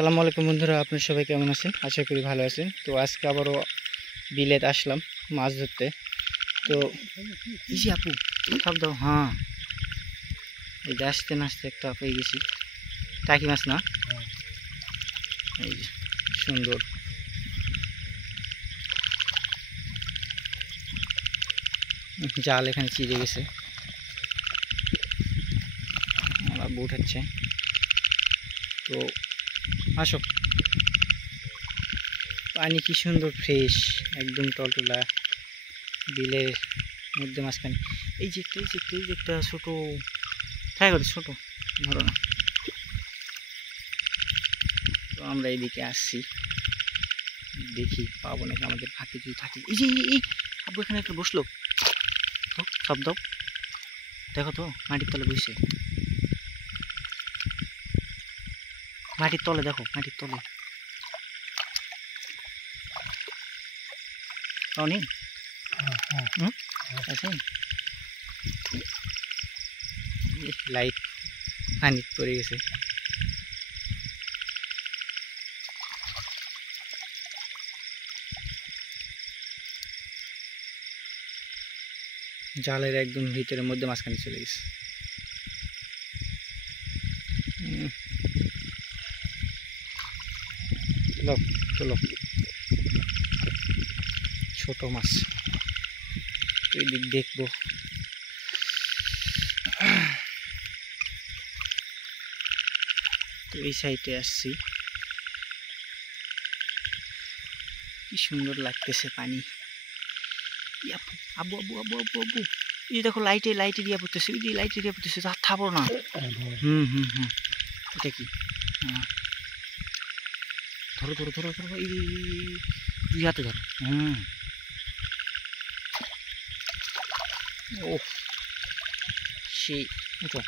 আসসালামু আলাইকুম বন্ধুরা, আপনারা সবাই কেমন আছেন? আশা করি ভালো আছেন। তো আজকে আবারও বিলেত আসলাম মাছ ধরতে। তো এই যে আপু সব দাও, হ্যাঁ এই যে আসতে না আসতে একটা পেয়ে গেছি, টাকি মাছ না? এই যে সুন্দর জাল এখানে চিড়ে গেছে, আমার আব্বু উঠাচ্ছে। তো আসো, পানি কি সুন্দর ফ্রেশ, একদম টলটলা বিলের মধ্যে মাঝখানে। এই যে একটা ছোটো ট্রাই করে, ছোটো ধরো না। তো আমরা এইদিকে আসছি, দেখি পাবো নাকি আমাদের ফাঁকে যদি থাকে। এই যে এই আব্বু এখানে একটা বসলো, তো সব দাও, দেখো তো মাটির তলে বসে, মাটির তলে দেখো, মাটির তলে নেই আছে। লাইট পানি পড়ে গেছে। জালের একদম ভিতরের মধ্যে মাঝখানে চলে গেছে। চলো ছোট মাছ, তো এদিক দেখবো। তো এই সাইডে আসছি, কি সুন্দর লাগতেছে পানি। আব্বু আব্বু আব্বু আব্বু আব্বু আব্বু এই যে দেখো, লাইটে দিয়া পড়তেছে, ওই যে লাইটে দিয়া পড়তেছে, থাকবো না। এটা কি? ধরো ধরো ধরো ধরো, এই দুই হাতে ধরো। ও সেই উঠো।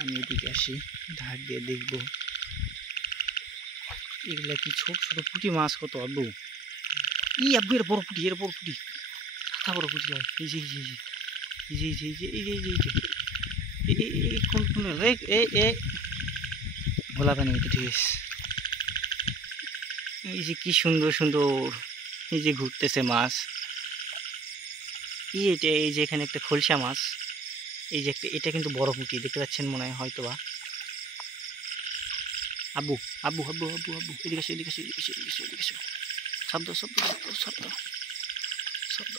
আমি এদিকে আসি, ধার দিয়ে দেখবো এগুলা কি ছোট ছোট পুঁটি মাছ। কত আব্বু, আব্বু এর বড় পুঁটি, তা বড় পুঁটি হয়। এই যে কোন ভোলা পানি মতো ঠিক আছে। এই যে কি সুন্দর সুন্দর, এই যে ঘুরতেছে মাছ। এটা এই যে এখানে একটা খলসা মাছ, এই যে একটা, এটা কিন্তু বড় পুঁটি দেখতে পাচ্ছেন মনে হয়, হয়তো বা। আব্বু আব্বু আব্বু আব্বু আব্বু এদিকে আসো, এদিকে আসো, এদিকে আসো, এদিকে আসো, এদিকে আসো। শব্দ শব্দ শব্দ শব্দ শব্দ।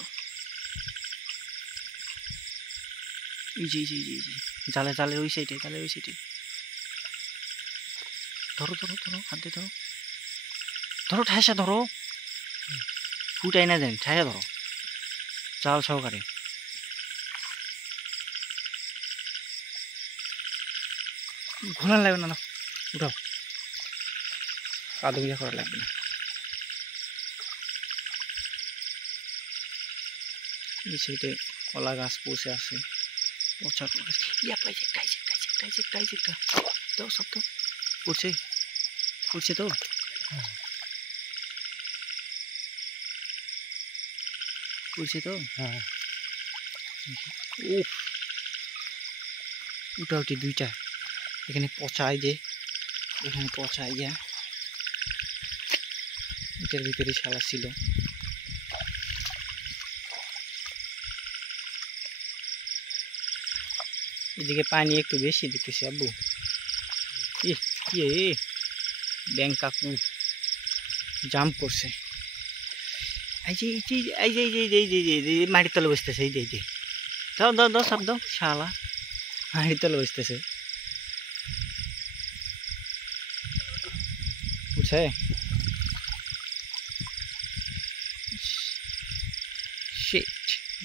এই যে জালের ওই সাইডে, ধরো ধরো ধরো, হাত দিয়ে ধরো, ধরো ঠাসা ধরো, ফুটাই না দেন, ঠাসা ধরো জাল সহকারে। ঘোলান লাগবে না, উঠাও, কাদু ইয়া করা লাগবে না। এই সাইডে কলা গাছ পচে আছে, পচা কলা গাছ। পাইছে, একটা দাও, সব তো পড়ছে তো। পড়ছে তো, হ্যাঁ। উঠি দুইটা এখানে পচা, যে এখানে পচা ইয়া, এটার ভিতরে শালা ছিল। এদিকে পানি একটু বেশি দেখতেছি আব্বু। ব্যাং কাকু জাম্প করছে। এই মাটির তলে বসতেছে, এই যে দাও সব দাও, শালা মাটির তলে বসতেছে, বুঝছে?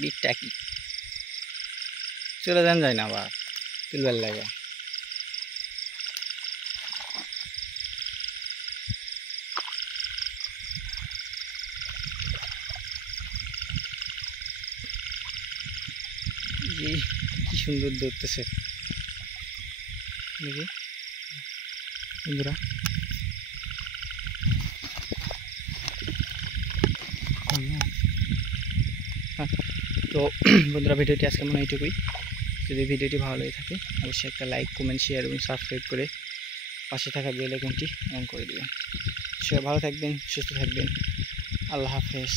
বিটটা কি চলে যান যায় না, আবার তুলবার লাগে। কি সুন্দর ধরতেছে দেখি বন্ধুরা। হ্যাঁ, তো বন্ধুরা ভিডিওটি আজকে মনে হয় এইটুকুই। যদি ভিডিওটি ভালো লেগে থাকে অবশ্যই একটা লাইক, কমেন্ট, শেয়ার এবং সাবস্ক্রাইব করে পাশে থাকা বেল আইকনটি অন করে দেবেন। সবাই ভালো থাকবেন, সুস্থ থাকবেন। আল্লাহ হাফেজ।